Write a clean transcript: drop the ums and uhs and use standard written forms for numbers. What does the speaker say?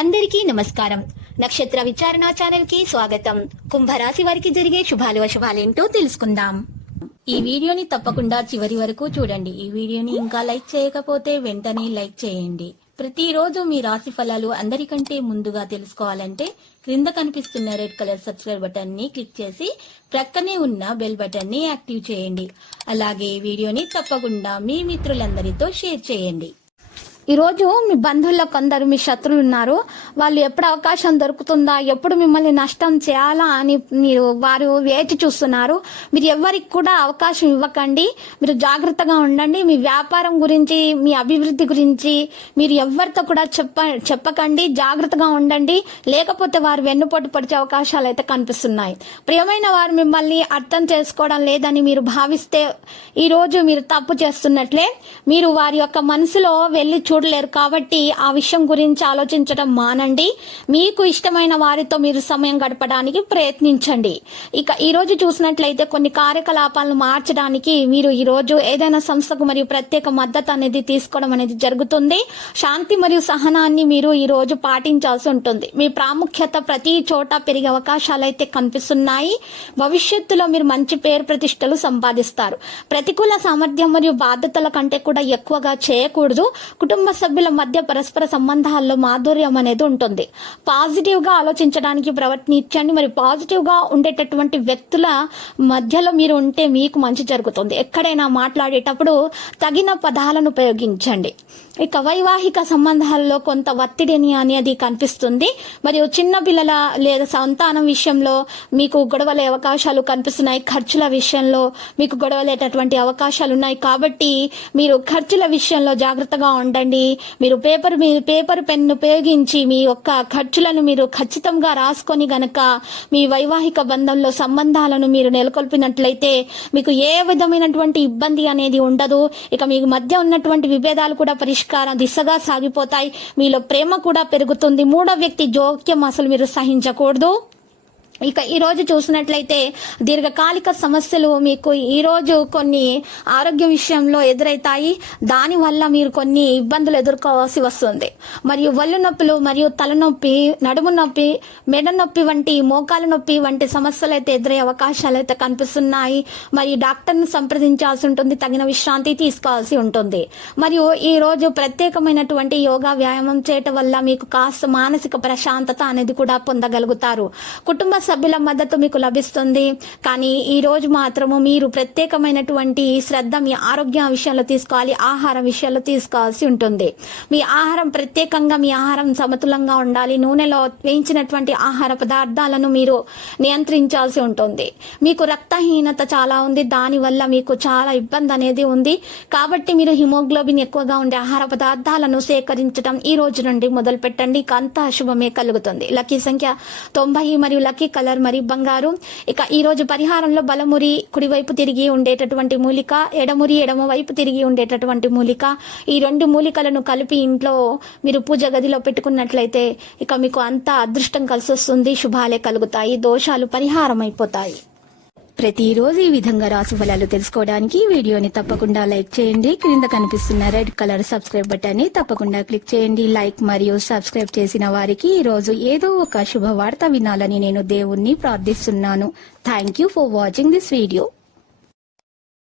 అందరికీ నమస్కారం. నక్షత్ర విచారణ ఛానల్ కి స్వాగతం. కుంభరాశి వారికి జరిగే శుభాలు అశుభాలేంటో తెలుసుకుందాం. ఈ వీడియోని తప్పకుండా చివరి వరకు చూడండి. ఈ వీడియోని ఇంకా లైక్ చేయకపోతే వెంటనే లైక్ చేయండి. ప్రతిరోజు మీ రాశి ఫలాలు అందరికంటే ముందుగా తెలుసుకోవాలంటే క్రింద కనిపిస్తున్న రెడ్ కలర్ సబ్స్క్రైబ్ బటన్ ని క్లిక్ చేసి ప్రక్కనే ఉన్న బెల్ బటన్ ని యాక్టివ్ చేయండి. అలాగే ఈ వీడియోని తప్పకుండా మీ మిత్రులందరితో షేర్ చేయండి. ఈరోజు మీ బంధువుల్లో కొందరు మీ శత్రువులు ఉన్నారు. వాళ్ళు ఎప్పుడు అవకాశం దొరుకుతుందా, ఎప్పుడు మిమ్మల్ని నష్టం చేయాలా అని వారు వేచి చూస్తున్నారు. మీరు ఎవరికి కూడా అవకాశం ఇవ్వకండి. మీరు జాగ్రత్తగా ఉండండి. మీ వ్యాపారం గురించి, మీ అభివృద్ధి గురించి మీరు ఎవరితో కూడా చెప్పకండి. జాగ్రత్తగా ఉండండి. లేకపోతే వారు వెన్నుపోటు పడిచే అవకాశాలు అయితే కనిపిస్తున్నాయి. ప్రియమైన వారు మిమ్మల్ని అర్థం చేసుకోవడం లేదని మీరు భావిస్తే ఈ రోజు మీరు తప్పు చేస్తున్నట్లే. మీరు వారి యొక్క మనసులో వెళ్లి చూడలేరు కాబట్టి ఆ విషయం గురించి ఆలోచించడం మానండి. మీకు ఇష్టమైన వారితో మీరు సమయం గడపడానికి ప్రయత్నించండి. ఇక ఈ రోజు చూసినట్లయితే కొన్ని కార్యకలాపాలను మార్చడానికి మీరు ఈ రోజు ఏదైనా సంస్థకు మరియు ప్రత్యేక మద్దతు అనేది తీసుకోవడం అనేది జరుగుతుంది. శాంతి మరియు సహనాన్ని మీరు ఈ రోజు పాటించాల్సి ఉంటుంది. మీ ప్రాముఖ్యత ప్రతి చోట పెరిగే అవకాశాలు అయితే కనిపిస్తున్నాయి. భవిష్యత్తులో మీరు మంచి పేరు ప్రతిష్టలు సంపాదిస్తారు. ప్రతికూల సామర్థ్యం మరియు బాధ్యతల కంటే కూడా ఎక్కువగా చేయకూడదు. కుటుంబ సభ్యుల మధ్య పరస్పర సంబంధాల్లో మాధుర్యం అనేది ఉంటుంది. పాజిటివ్ గా ఆలోచించడానికి ప్రయత్నించండి. మరి పాజిటివ్ గా ఉండేటటువంటి వ్యక్తుల మధ్యలో మీరు ఉంటే మీకు మంచి జరుగుతుంది. ఎక్కడైనా మాట్లాడేటప్పుడు తగిన పదాలను ఉపయోగించండి. ఇక వైవాహిక సంబంధాల్లో కొంత ఒత్తిడిని అనేది కనిపిస్తుంది. మరియు చిన్న పిల్లల లేదా సంతానం విషయంలో మీకు గొడవలే అవకాశాలు కనిపిస్తున్నాయి. ఖర్చుల విషయంలో మీకు గొడవలేటటువంటి అవకాశాలు ఉన్నాయి. కాబట్టి మీరు ఖర్చుల విషయంలో జాగ్రత్తగా ఉండండి. మీరు పేపర్ పెన్ ఉపయోగించి మీ యొక్క ఖర్చులను మీరు ఖచ్చితంగా రాసుకొని గనక మీ వైవాహిక బంధంలో సంబంధాలను మీరు నెలకొల్పినట్లయితే మీకు ఏ విధమైనటువంటి ఇబ్బంది అనేది ఉండదు. ఇక మీ మధ్య ఉన్నటువంటి విభేదాలు కూడా పరిష్కారం దిశగా సాగిపోతాయి. మీలో ప్రేమ కూడా పెరుగుతుంది. మూడో వ్యక్తి జోక్యం అసలు మీరు సహించకూడదు. ఇక ఈ రోజు చూసినట్లయితే దీర్ఘకాలిక సమస్యలు మీకు ఈ రోజు కొన్ని ఆరోగ్య విషయంలో ఎదురవుతాయి. దాని వల్ల మీరు కొన్ని ఇబ్బందులు ఎదుర్కోవాల్సి వస్తుంది. మరియు ఒళ్ళు నొప్పులు మరియు తలనొప్పి, నడుము నొప్పి, మెడ నొప్పి వంటి, మోకాల నొప్పి వంటి సమస్యలు అయితే ఎదురయ్యే అవకాశాలు అయితే కనిపిస్తున్నాయి. మరియు డాక్టర్ని సంప్రదించాల్సి ఉంటుంది. తగిన విశ్రాంతి తీసుకోవాల్సి ఉంటుంది. మరియు ఈ రోజు ప్రత్యేకమైనటువంటి యోగా వ్యాయామం చేయటం వల్ల మీకు కాస్త మానసిక ప్రశాంతత అనేది కూడా పొందగలుగుతారు. కుటుంబ సభ్యుల మద్దతు మీకు లభిస్తుంది. కానీ ఈ రోజు మాత్రము మీరు ప్రత్యేకమైనటువంటి శ్రద్ధ మీ ఆరోగ్య విషయంలో తీసుకోవాలి. ఆహారం విషయంలో తీసుకోవాల్సి ఉంటుంది. మీ ఆహారం ప్రత్యేకంగా మీ ఆహారం సమతులంగా ఉండాలి. నూనెలో వేయించినటువంటి ఆహార పదార్థాలను మీరు నియంత్రించాల్సి ఉంటుంది. మీకు రక్తహీనత చాలా ఉంది. దానివల్ల మీకు చాలా ఇబ్బంది అనేది ఉంది. కాబట్టి మీరు హిమోగ్లోబిన్ ఎక్కువగా ఉండే ఆహార పదార్థాలను సేకరించడం ఈ రోజు నుండి మొదలు పెట్టండి. అంతా శుభమే కలుగుతుంది. లక్కీ సంఖ్య 90 మరియు లక్కీ కలర్ మరి బంగారు. ఇక ఈ రోజు పరిహారంలో బలమురి కుడివైపు తిరిగి ఉండేటటువంటి మూలిక, ఎడమురి ఎడమ వైపు తిరిగి ఉండేటటువంటి మూలిక, ఈ రెండు మూలికలను కలిపి ఇంట్లో మీరు పూజ గదిలో పెట్టుకున్నట్లయితే ఇక మీకు అంతా అదృష్టం కలిసి వస్తుంది. శుభాలే కలుగుతాయి. దోషాలు పరిహారం అయిపోతాయి. ప్రతిరోజు ఈ విధంగా రాశి ఫలాలు తెలుసుకోవడానికి వీడియోని తప్పకుండా లైక్ చేయండి. క్రింద కనిపిస్తున్న రెడ్ కలర్ సబ్స్క్రైబ్ బటన్ ని తప్పకుండా క్లిక్ చేయండి. లైక్ మరియు సబ్స్క్రైబ్ చేసిన వారికి ఈ రోజు ఏదో ఒక శుభవార్త వినాలని నేను దేవుణ్ణి ప్రార్థిస్తున్నాను. Thank you for watching this video.